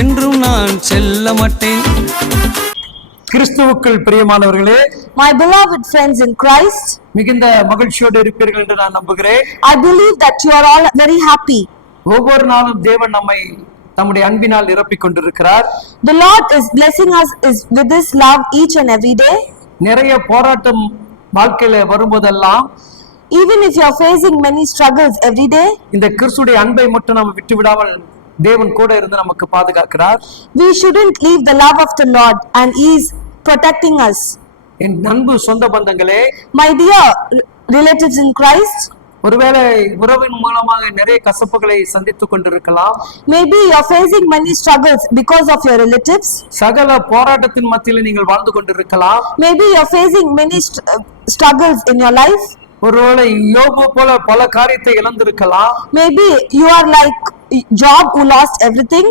என்றும் நான் செல்ல மாட்டேன். கிறிஸ்துவுக்குள் பிரியமானவர்களே, My beloved friends in Christ, மிகுந்த மகிழ்ச்சியோடு இருப்பீர்கள் என்று நான் நம்புகிறேன். I believe that you are all very happy. ஒவ்வொரு நாளும் தேவன் நம்மை தம்முடைய அன்பினால் நிரப்பிக் கொண்டிருக்கிறார். The Lord is blessing us with His love each and every day. நிறைய போராட்டம் வாழ்க்கையில வரும்போதெல்லாம், Even if you are facing many struggles every day, இந்த கிறிஸ்துடைய அன்பை மட்டும் நம்ம விட்டு விடாமல் தேவன் கூட இருந்து நமக்கு பாதுகாக்கிறார். we shouldn't leave the love of the Lord, and He is protecting us. என் அன்பு சொந்த பந்தங்களே, My dear relatives in Christ, ஒருவேளை உறவின் மூலமாக நிறைய கசப்புகளை சந்தித்துக் கொண்டிருக்கலாம். maybe you are facing many struggles because of your relatives. சகல போராட்டத்தின் மத்தியில் நீங்கள் வாழ்ந்து கொண்டிருக்கலாம். Maybe you are facing many struggles in your life. ஒருவேளை யோபு போல பல காரியத்தை இழந்திருக்கலாம். Maybe you are like Job who lost everything.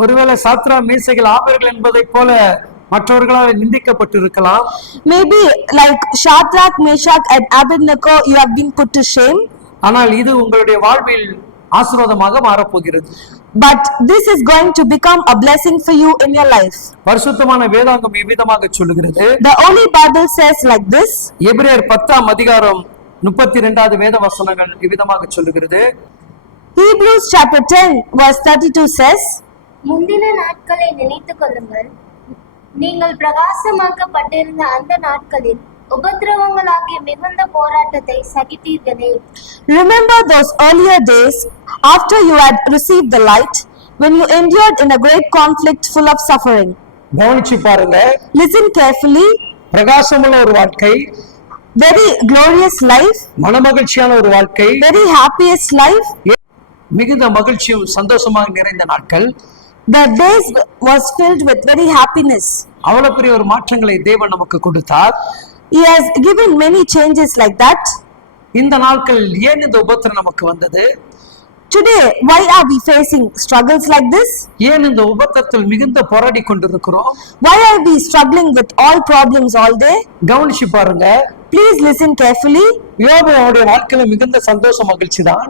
ஒருவேளை சாத்ரா மீசைகள் ஆபர்கள் என்பதை போல மற்றவர்களால் நிந்திக்கப்பட்டிருக்கலாம். Maybe like Shadrach, Meshach and Abednego, you have been put to shame. ஆனால் இது உங்களுடைய வாழ்வில் ஆசீர்வாதமாக மாறப்போகிறது. But this is going to become a blessing for you in your life. பரிசுத்தமான வேதாகம் இவ்விதமாக சொல்லுகிறது. The Holy Bible says like this. எபிரேயர் 10ஆம் அதிகாரம் 32வது வேத வசனங்கள் இவ்விதமாக சொல்லுகிறது. Hebrews chapter 10 verse 32 says, முந்தின நாட்களை நினைத்துக் கொள்ளுங்கள், நீங்கள் பிரகாசமாக்கப்பட்டிருந்த அந்த நாட்களில் உபத்திரவங்களாகிய மிகுந்த போராட்டத்தை சகித்தீர்களே. Remember those earlier days after you had received the light, when you endured in a great conflict full of suffering. கவனிச்சு பாருங்க. Listen carefully. பிரகாசமுள்ள ஒரு வாழ்க்கை, Very glorious life, மனமகிழ்ச்சியான ஒரு வாழ்க்கை, very happiest life. மிகுந்த மகிழ்ச்சியும் சந்தோஷமாக நிறைந்த நாட்கள். The days was filled with very happiness. அவ்வளவு பெரிய ஒரு மாற்றங்களை தேவன் நமக்கு கொடுத்தார். He has given many changes like that. இந்த நாட்கள் ஏன் இந்த உபத்திரம் நமக்கு வந்தது? Today, why are we facing struggles like this? ஏன் இந்த உபத்திரத்தில் மிகுந்த போராடி கொண்டிருக்கிறோம்? Why are we struggling with all problems all day? கவனிச்சு பாருங்க. Please listen carefully. யோபு அவருடைய வாழ்க்கையில மிகுந்த சந்தோஷ மகிழ்ச்சி தான்.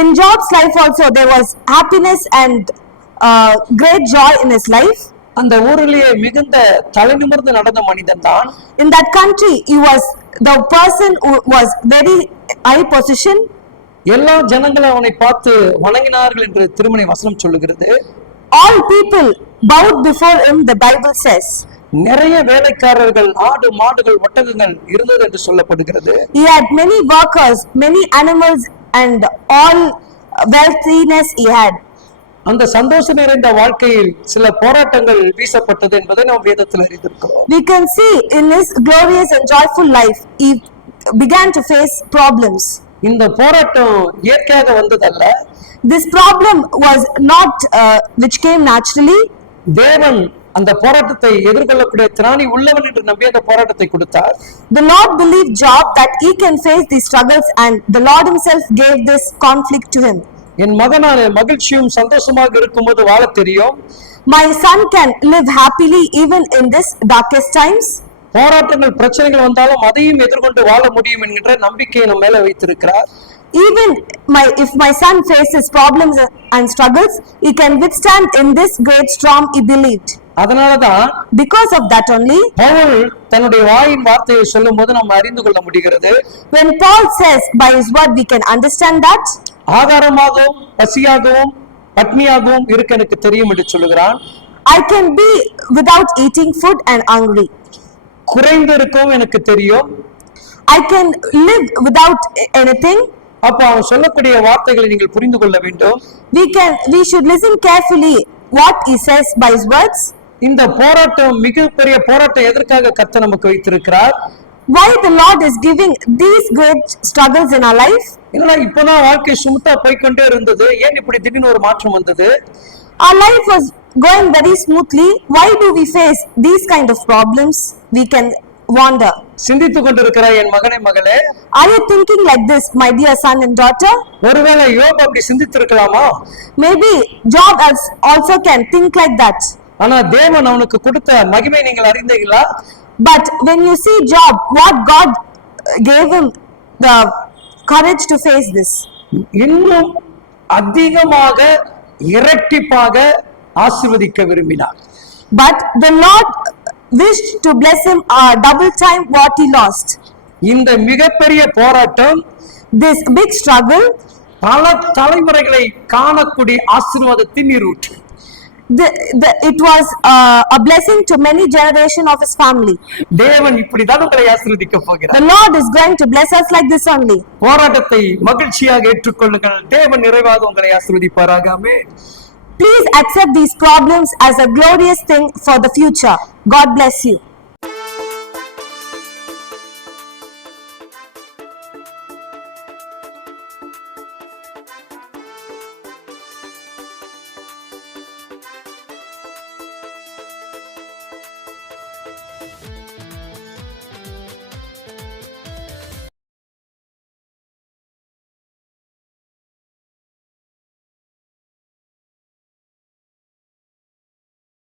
In Job's life also there was happiness and great joy in his life. அந்த ஊரிலேயே மிகுந்த தலைநிமிர்ந்து நடந்த மனிதன் தான். In that country he was the person who was very high position. எல்லா ஜனங்களும் அவனை பார்த்து வணங்கினார்கள் என்று திருமணி வசனம் சொல்லுகிறது. All people bowed before him, the Bible says. நிறைய வேலைக்காரர்கள், ஆடு மாடுகள் ஒட்டகங்கள் இருந்தது என்று சொல்லப்படுகிறது. He had many workers, many animals and all wealthiness he had. அந்த சந்தோஷம் நிறைந்த வாழ்க்கையில் சில போராட்டங்கள் வீசப்பட்டது என்பதை நாம் வேதத்தில் அறிந்திருக்கிறோம். We can see in his glorious and joyful life he began to face problems. இந்த போராட்டம் இயற்கையாக வந்ததல்ல. This problem was not which came naturally. தேவன் அந்த போராட்டத்தை எதிர்கொள்ளக்கூடிய திராணி உள்ளவன் என்று நம்பி அந்த போராட்டத்தை கொடுத்தார். The Lord believed Job that he can face these struggles, and the Lord himself gave this conflict to him. என் மகனான மகிழ்ச்சியும் சந்தோஷமாக இருக்கும்போது வாழ தெரியும். My son can live happily even in this darkest times. போராட்டங்கள் பிரச்சனைகள் வந்தாலும் அதையும் எதிர்கொண்டு வாழ முடியும் என்கிற நம்பிக்கையை நம்ம மேல வைத்திருக்கிறார். Even if my son faces problems and struggles, he can withstand in this great storm, he believed. அதனாலதான் Because of that only, Pavul தன்னுடைய வாயின் வார்த்தையை சொல்லும் போது நம்ம அறிந்து கொள்ள முடிகிறது. when Paul says by his word we can understand that ஆகாரமாகவும் பசியாகவும் பட்னியாகவும் இருக்க எனக்கு தெரியும் என்று சொல்லுகிறான். I can be without eating food and hungry. குறைந்து இருக்கவும் எனக்கு தெரியும். I can live without anything. அப்ப அவன் சொல்லக்கூடிய வார்த்தைகளை நீங்கள் புரிந்து கொள்ள வேண்டும். We should listen carefully what he says by his words. இந்த போராட்டம் மிகப்பெரிய போராட்டம் எதற்காக கர்த்தர் நமக்கு வைத்திருக்கிறார்? Why the Lord is giving these great struggles in our life? இல்ல இப்பதான் வாழ்க்கை சுமூத்தா போய்க்கொண்டே இருந்தது, ஏன் இப்படி திடீர்னு ஒரு மாற்றம் வந்தது? Our life was going very smoothly. Why do we face these kind of problems? We can wonder. சிந்தித்து கொண்டிருக்கிறாய் என் மகனே மகளே? Are you thinking like this, my dear son and daughter? ஒருவேளை யோபு அப்படி சிந்தித்திருக்கலாமா? Maybe Job also can think like that. ஆனா தேவன் அவனுக்கு கொடுத்த மகிமை நீங்கள் அறிந்தீங்களா? But when you see Job, what God gave him the courage to face this. இன்னும் அதிகமாக இரட்டிப்பாக ஆசீர்வதிக்க விரும்பினார். But the Lord wished to bless him double time what he lost. இந்த மிகப்பெரிய போராட்டம் This big struggle, பல தலைமுறைகளை காணக்கூடிய ஆசீர்வாதத்தின் நீரூற்று. it was a blessing to many generations of his family. தேவன் இப்படிதான் உங்களை ஆசீர்வதிக்க போகிறார். The Lord is going to bless us like this only. போராட்டத்தை மகிழ்ச்சியாக ஏற்றுக்கொள்ளுங்கள். தேவன் நிறைவாக உங்களை ஆசீர்வதிப்பாராக. ஆமென். Please accept these problems as a glorious thing for the future. God bless you.